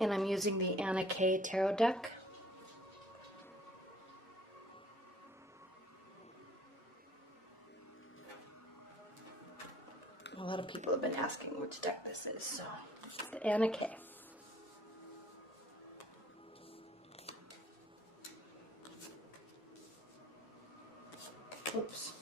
And I'm using the Anna K Tarot deck. A lot of people have been asking which deck this is, so it's the Anna K. Oops.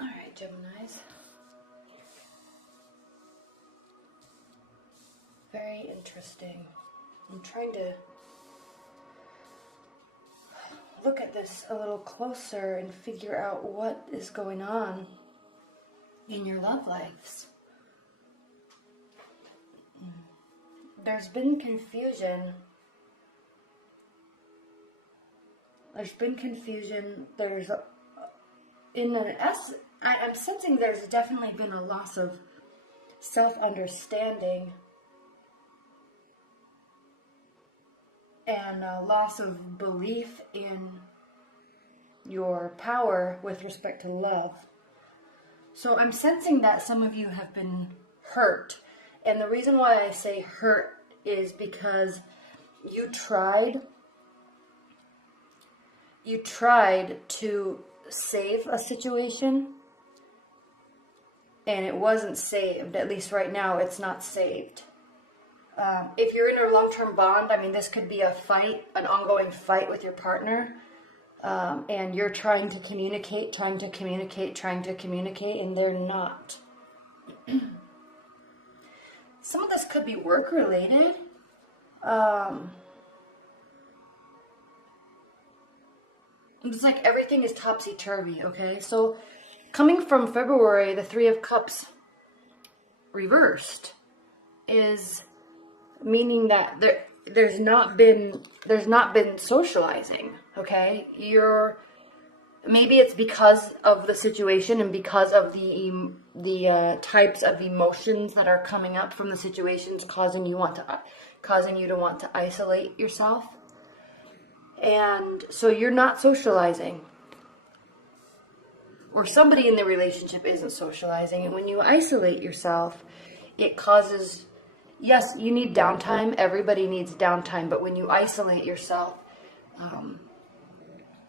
All right, Geminis. Very interesting. I'm trying to look at this a little closer and figure out what is going on in your love lives. There's been confusion. I'm sensing there's definitely been a loss of self-understanding and a loss of belief in your power with respect to love. So I'm sensing that some of you have been hurt. And the reason why I say hurt is because you tried to save a situation and it wasn't saved. At least right now it's not saved. If you're in a long-term bond, I mean, this could be a fight, an ongoing fight with your partner, and you're trying to communicate, and they're not. Some of this could be work-related. It's like everything is topsy-turvy, okay? So coming from February, the Three of Cups reversed is meaning that there's not been socializing, okay? Maybe it's because of the situation and because of the types of emotions that are coming up from the situations causing you to want to isolate yourself. And so you're not socializing. Or somebody in the relationship isn't socializing. And when you isolate yourself, it causes, yes, you need downtime. Everybody needs downtime. But when you isolate yourself, and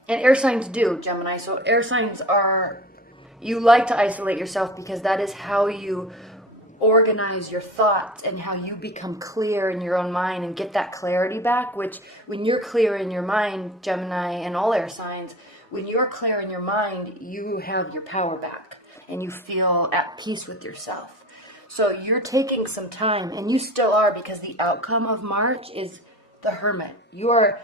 air signs do, Gemini. So air signs you like to isolate yourself because that is how you organize your thoughts and how you become clear in your own mind and get that clarity back, which when you're clear in your mind, Gemini and all air signs, when you're clear in your mind, you have your power back and you feel at peace with yourself. So you're taking some time, and you still are, because the outcome of March is the Hermit. You're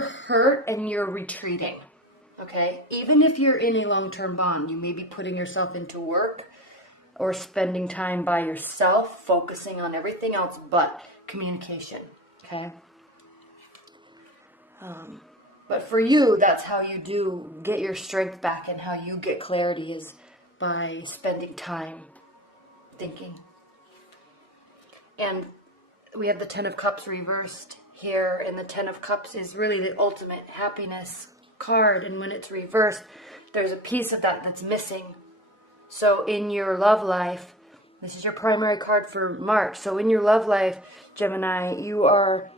hurt and you're retreating, okay? Even if you're in a long-term bond, you may be putting yourself into work or spending time by yourself, focusing on everything else but communication, okay? But for you, that's how you do get your strength back, and how you get clarity is by spending time thinking. And we have the Ten of Cups reversed here, and the Ten of Cups is really the ultimate happiness card, and when it's reversed, there's a piece of that that's missing. So in your love life, this is your primary card for March. So in your love life, Gemini, you are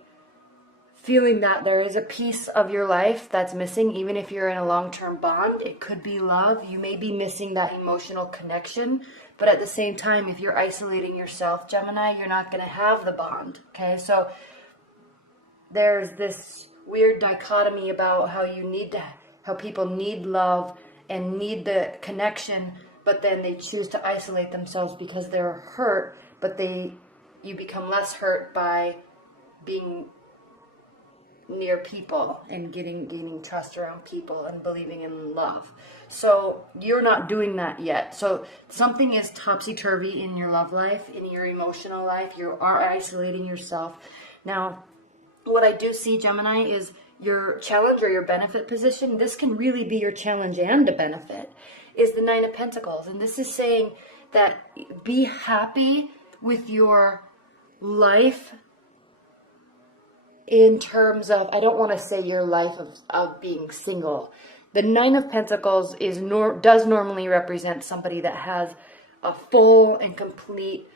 feeling that there is a piece of your life that's missing. Even if you're in a long-term bond, it could be love. You may be missing that emotional connection. But at the same time, if you're isolating yourself, Gemini, you're not going to have the bond. Okay, so there's this weird dichotomy about how people need love and need the connection, but then they choose to isolate themselves because they're hurt, but you become less hurt by being near people and gaining trust around people and believing in love. So you're not doing that yet. So something is topsy-turvy in your love life, in your emotional life. You are isolating yourself. Now, what I do see, Gemini, is your challenge or your benefit position, this can really be your challenge and a benefit, is the Nine of Pentacles. And this is saying that be happy with your life in terms of, I don't want to say your life of being single. The Nine of Pentacles does normally represent somebody that has a full and complete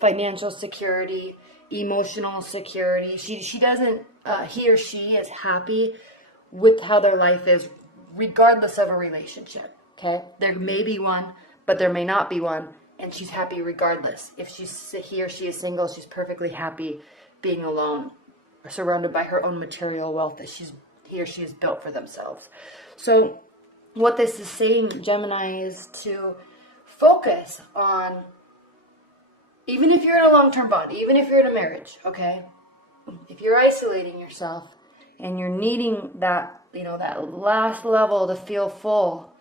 financial security, emotional security. She doesn't, he or she is happy with how their life is, regardless of a relationship. Okay, there may be one, but there may not be one, and she's happy regardless. If he or she is single, she's perfectly happy being alone, surrounded by her own material wealth that he or she has built for themselves. So what this is saying, Gemini, is to focus on, even if you're in a long-term bond, even if you're in a marriage, okay? If you're isolating yourself and you're needing that, that last level to feel full,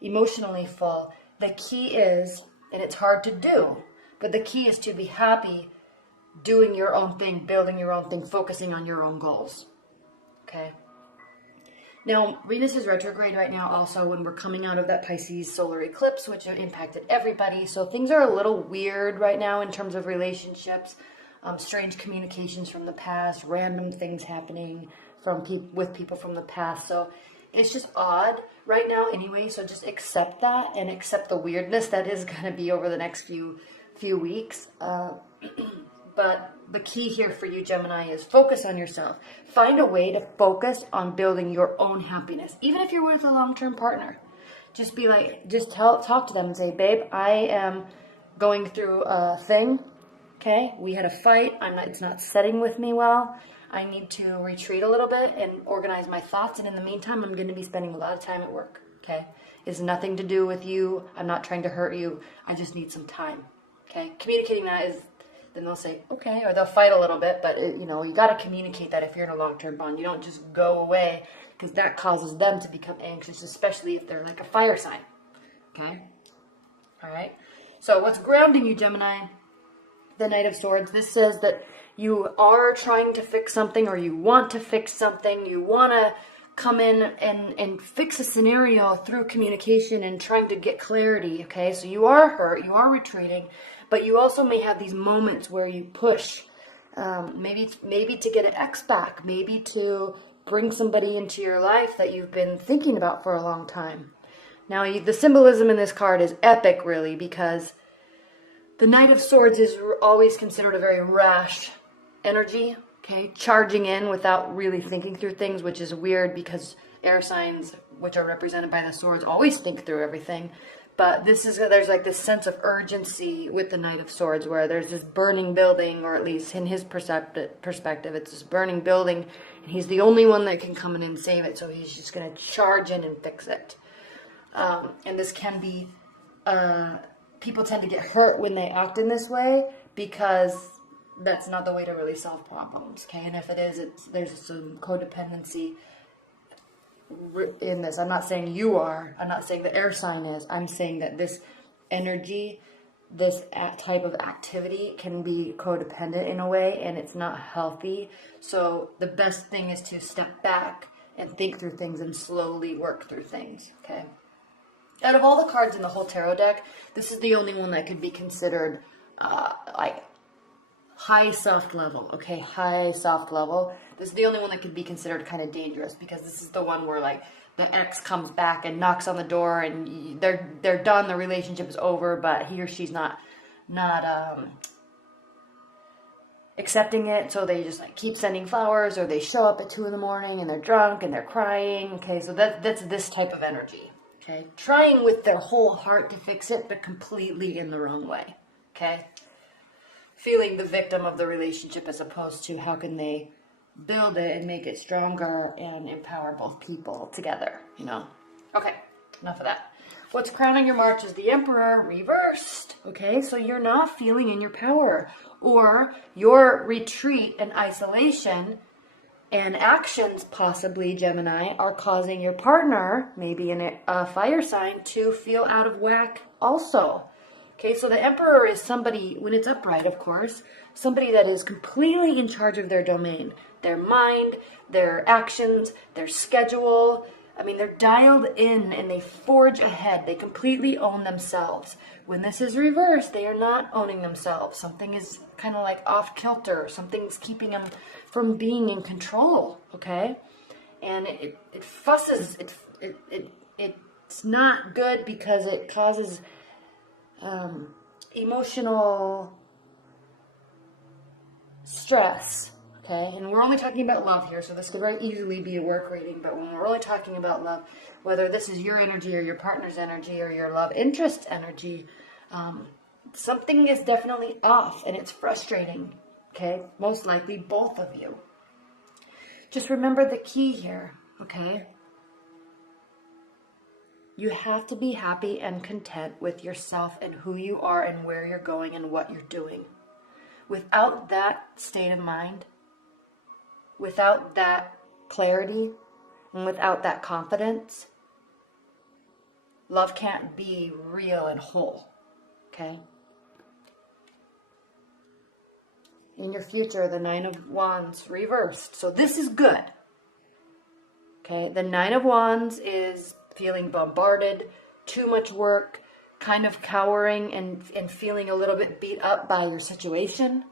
emotionally full, the key is, and it's hard to do, but the key is to be happy doing your own thing, building your own thing, focusing on your own goals, okay? Now, Venus is retrograde right now also when we're coming out of that Pisces solar eclipse, which impacted everybody. So things are a little weird right now in terms of relationships, strange communications from the past, random things happening with people from the past. So it's just odd right now anyway. So just accept that and accept the weirdness that is going to be over the next few weeks. But the key here for you, Gemini, is focus on yourself. Find a way to focus on building your own happiness. Even if you're with a long-term partner, just talk to them and say, babe, I am going through a thing. Okay, we had a fight. It's not setting with me well. I need to retreat a little bit and organize my thoughts. And in the meantime, I'm going to be spending a lot of time at work. Okay, it's nothing to do with you. I'm not trying to hurt you. I just need some time. Okay, communicating that is. Then they'll say, okay, or they'll fight a little bit, but you got to communicate that if you're in a long-term bond. You don't just go away, because that causes them to become anxious, especially if they're like a fire sign, okay? All right, so what's grounding you, Gemini? The Knight of Swords. This says that you are trying to fix something, or you want to fix something. You want to come in and fix a scenario through communication and trying to get clarity, okay? So you are hurt, you are retreating, but you also may have these moments where you push, maybe to get an ex back, maybe to bring somebody into your life that you've been thinking about for a long time. Now, the symbolism in this card is epic, really, because the Knight of Swords is always considered a very rash energy, okay? Charging in without really thinking through things, which is weird because air signs, which are represented by the swords, always think through everything. But there's like this sense of urgency with the Knight of Swords, where there's this burning building, or at least in his perspective, it's this burning building, and he's the only one that can come in and save it, so he's just going to charge in and fix it. And this can be, people tend to get hurt when they act in this way, because that's not the way to really solve problems, okay? And if it is, there's some codependency in this. I'm not saying you are. I'm not saying the air sign is. I'm saying that this energy, this type of activity can be codependent in a way, and it's not healthy. So the best thing is to step back and think through things and slowly work through things, okay? Out of all the cards in the whole tarot deck, this is the only one that could be considered like high soft level, okay? High soft level. This is the only one that could be considered kind of dangerous, because this is the one where like the ex comes back and knocks on the door and they're done, the relationship is over, but he or she's not accepting it, so they just like keep sending flowers, or they show up at 2 in the morning and they're drunk and they're crying, okay? So that's this type of energy, okay? Trying with their whole heart to fix it, but completely in the wrong way, okay? Feeling the victim of the relationship, as opposed to how can they build it and make it stronger and empower both people together, Okay, enough of that. What's crowning your March is the Emperor reversed, okay? So you're not feeling in your power, or your retreat and isolation and actions, possibly, Gemini, are causing your partner, maybe in a fire sign, to feel out of whack also. Okay, so the Emperor is somebody, when it's upright, of course, somebody that is completely in charge of their domain. their mind, their actions, their schedule. I mean, they're dialed in and they forge ahead. They completely own themselves. When this is reversed, they are not owning themselves. Something is kind of like off kilter. Something's keeping them from being in control, okay? And it fusses. It's not good because it causes emotional stress. Okay, and we're only talking about love here, so this could very easily be a work reading, but when we're really talking about love, whether this is your energy or your partner's energy or your love interest's energy, something is definitely off, and it's frustrating, okay? Most likely both of you. Just remember the key here, okay? You have to be happy and content with yourself and who you are and where you're going and what you're doing. Without that state of mind, without that clarity, and without that confidence, love can't be real and whole, okay? In your future, the Nine of Wands reversed. So this is good, okay? The Nine of Wands is feeling bombarded, too much work, kind of cowering and feeling a little bit beat up by your situation,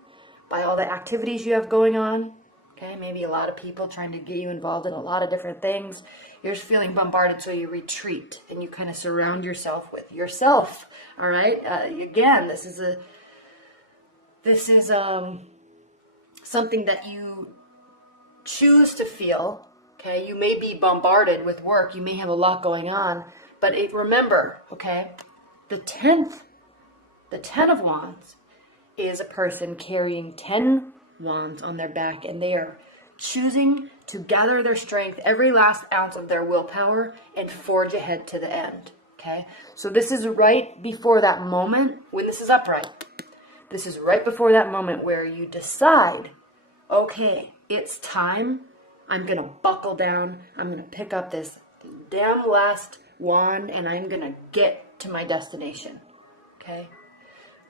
by all the activities you have going on. Okay, maybe a lot of people trying to get you involved in a lot of different things. You're just feeling bombarded, so you retreat and you kind of surround yourself with yourself. All right. Again, this is something that you choose to feel. Okay, you may be bombarded with work. You may have a lot going on, but remember, okay, the 10 of Wands is a person carrying 10 wands on their back, and they are choosing to gather their strength, every last ounce of their willpower, and forge ahead to the end. Okay, so this is right before that moment when this is upright. This is right before that moment where you decide, okay, it's time. I'm gonna buckle down. I'm gonna pick up this damn last wand, and I'm gonna get to my destination. Okay.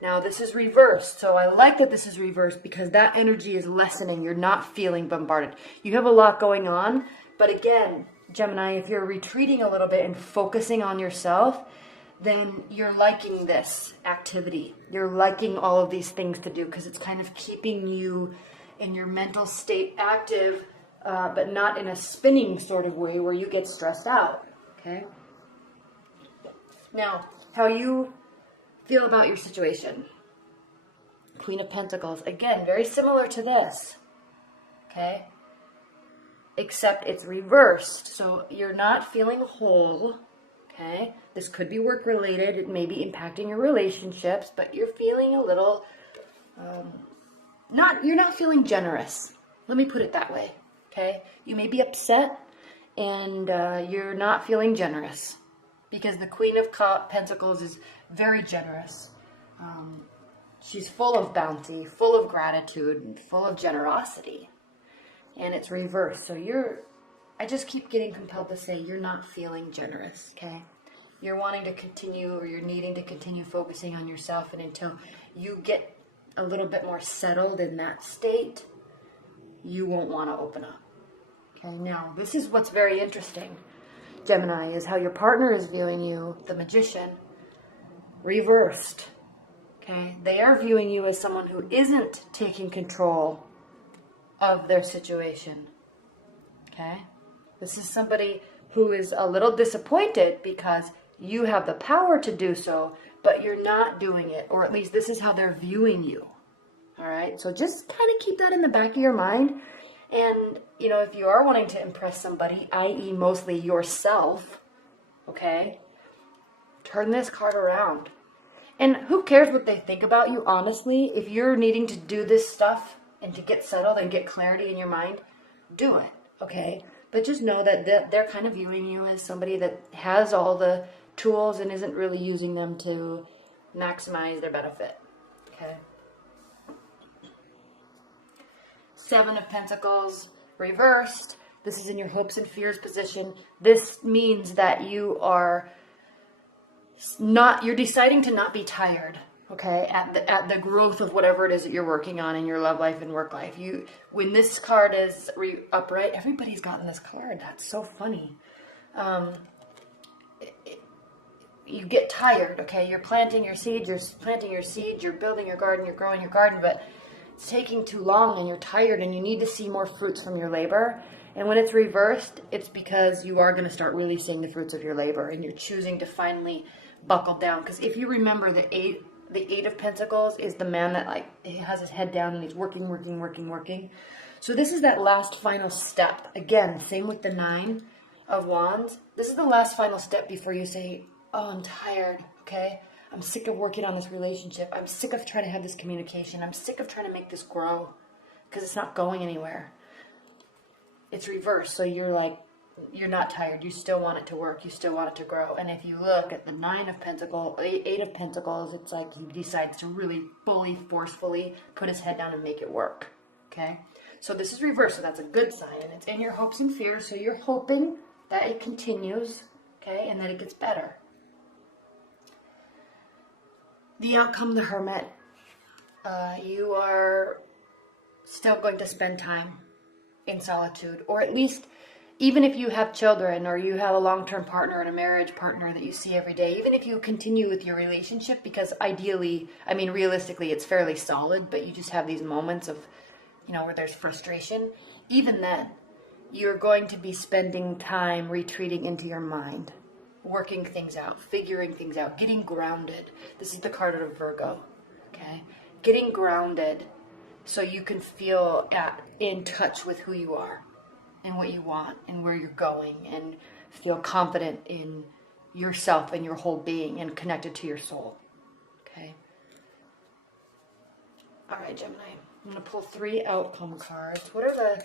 Now, this is reversed, so I like that this is reversed because that energy is lessening. You're not feeling bombarded. You have a lot going on, but again, Gemini, if you're retreating a little bit and focusing on yourself, then you're liking this activity. You're liking all of these things to do because it's kind of keeping you in your mental state active, but not in a spinning sort of way where you get stressed out, okay? Now, how you feel about your situation. Queen of Pentacles. Again, very similar to this. Okay? Except it's reversed. So you're not feeling whole. Okay? This could be work related. It may be impacting your relationships, but you're feeling a little you're not feeling generous. Let me put it that way. Okay? You may be upset and you're not feeling generous. Because the Queen of Pentacles is very generous. She's full of bounty, full of gratitude, full of generosity. And it's reversed. So I just keep getting compelled to say you're not feeling generous, okay? You're wanting to continue, or you're needing to continue focusing on yourself. And until you get a little bit more settled in that state, you won't want to open up. Okay, now this is what's very interesting, Gemini, is how your partner is viewing you, the Magician, reversed. Okay, they are viewing you as someone who isn't taking control of their situation. Okay, this is somebody who is a little disappointed because you have the power to do so, but you're not doing it, or at least this is how they're viewing you. All right, so just kind of keep that in the back of your mind. And, you know, if you are wanting to impress somebody, i.e. mostly yourself, okay, turn this card around. And who cares what they think about you, honestly? If you're needing to do this stuff and to get settled and get clarity in your mind, do it, okay? But just know that they're kind of viewing you as somebody that has all the tools and isn't really using them to maximize their benefit, okay? Seven of Pentacles, reversed. This is in your hopes and fears position. This means that you're deciding to not be tired. okay, at the growth of whatever it is that you're working on in your love life and work life. When this card is upright, everybody's gotten this card. That's so funny. You get tired, okay? You're planting your seeds, you're building your garden, you're growing your garden, but it's taking too long and you're tired and you need to see more fruits from your labor. And when it's reversed, it's because you are going to start really seeing the fruits of your labor and you're choosing to finally buckle down. Because if you remember, the Eight of Pentacles is the man that, like, he has his head down and he's working. So this is that last final step. Again, same with the Nine of Wands. This is the last final step before you say, oh, I'm tired, okay? I'm sick of working on this relationship. I'm sick of trying to have this communication. I'm sick of trying to make this grow because it's not going anywhere. It's reversed. So you're like, you're not tired. You still want it to work. You still want it to grow. And if you look at the Nine of Pentacles, Eight of Pentacles, it's like he decides to really fully, forcefully put his head down and make it work, okay? So this is reversed, so that's a good sign. And it's in your hopes and fears, so you're hoping that it continues, okay, and that it gets better. The outcome, the Hermit. You are still going to spend time in solitude, or at least, even if you have children or you have a long-term partner and a marriage partner that you see every day, even if you continue with your relationship, because ideally, I mean, realistically, it's fairly solid, but you just have these moments of, you know, where there's frustration, even then, you're going to be spending time retreating into your mind, working things out, figuring things out, getting grounded. This is the card of Virgo, okay? Getting grounded so you can feel in touch with who you are and what you want and where you're going, and feel confident in yourself and your whole being and connected to your soul, okay? All right, Gemini, I'm going to pull 3 outcome cards. What are the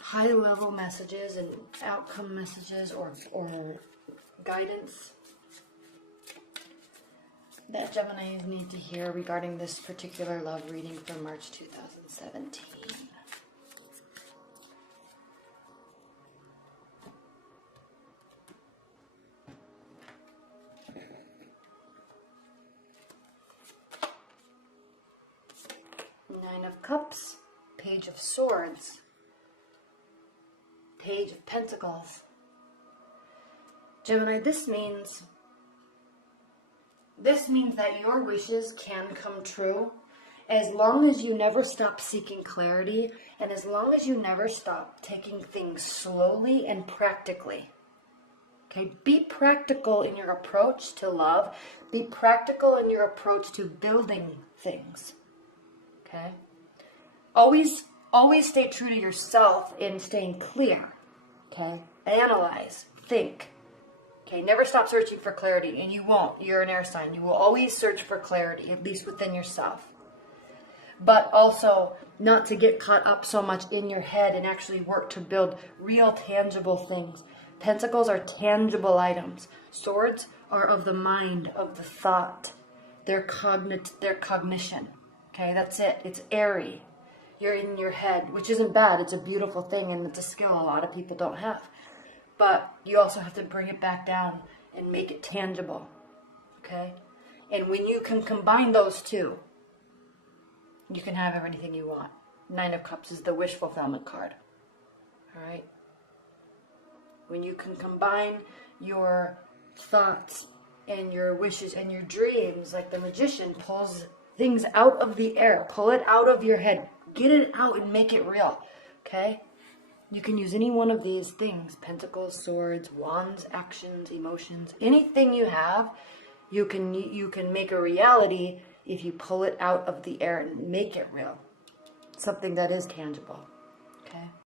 high-level messages and outcome messages or guidance that Geminis need to hear regarding this particular love reading for March 2017? Nine of Cups, Page of Swords, Page of Pentacles. Gemini, this means that your wishes can come true as long as you never stop seeking clarity, and as long as you never stop taking things slowly and practically. Okay, be practical in your approach to love. Be practical in your approach to building things. Okay? Always stay true to yourself in staying clear. Okay? Analyze, think. Okay, never stop searching for clarity, and you won't. You're an air sign. You will always search for clarity, at least within yourself. But also not to get caught up so much in your head and actually work to build real tangible things. Pentacles are tangible items. Swords are of the mind, of the thought. Their cognition. Okay, that's it. It's airy. You're in your head, which isn't bad. It's a beautiful thing, and it's a skill a lot of people don't have. But you also have to bring it back down and make it tangible. Okay? And when you can combine those two, you can have everything you want. Nine of Cups is the wish fulfillment card. All right? When you can combine your thoughts and your wishes and your dreams, like the magician pulls things out of the air. Pull it out of your head. Get it out and make it real. Okay? You can use any one of these things. Pentacles, swords, wands, actions, emotions. Anything you have, you can make a reality if you pull it out of the air and make it real. Something that is tangible. Okay?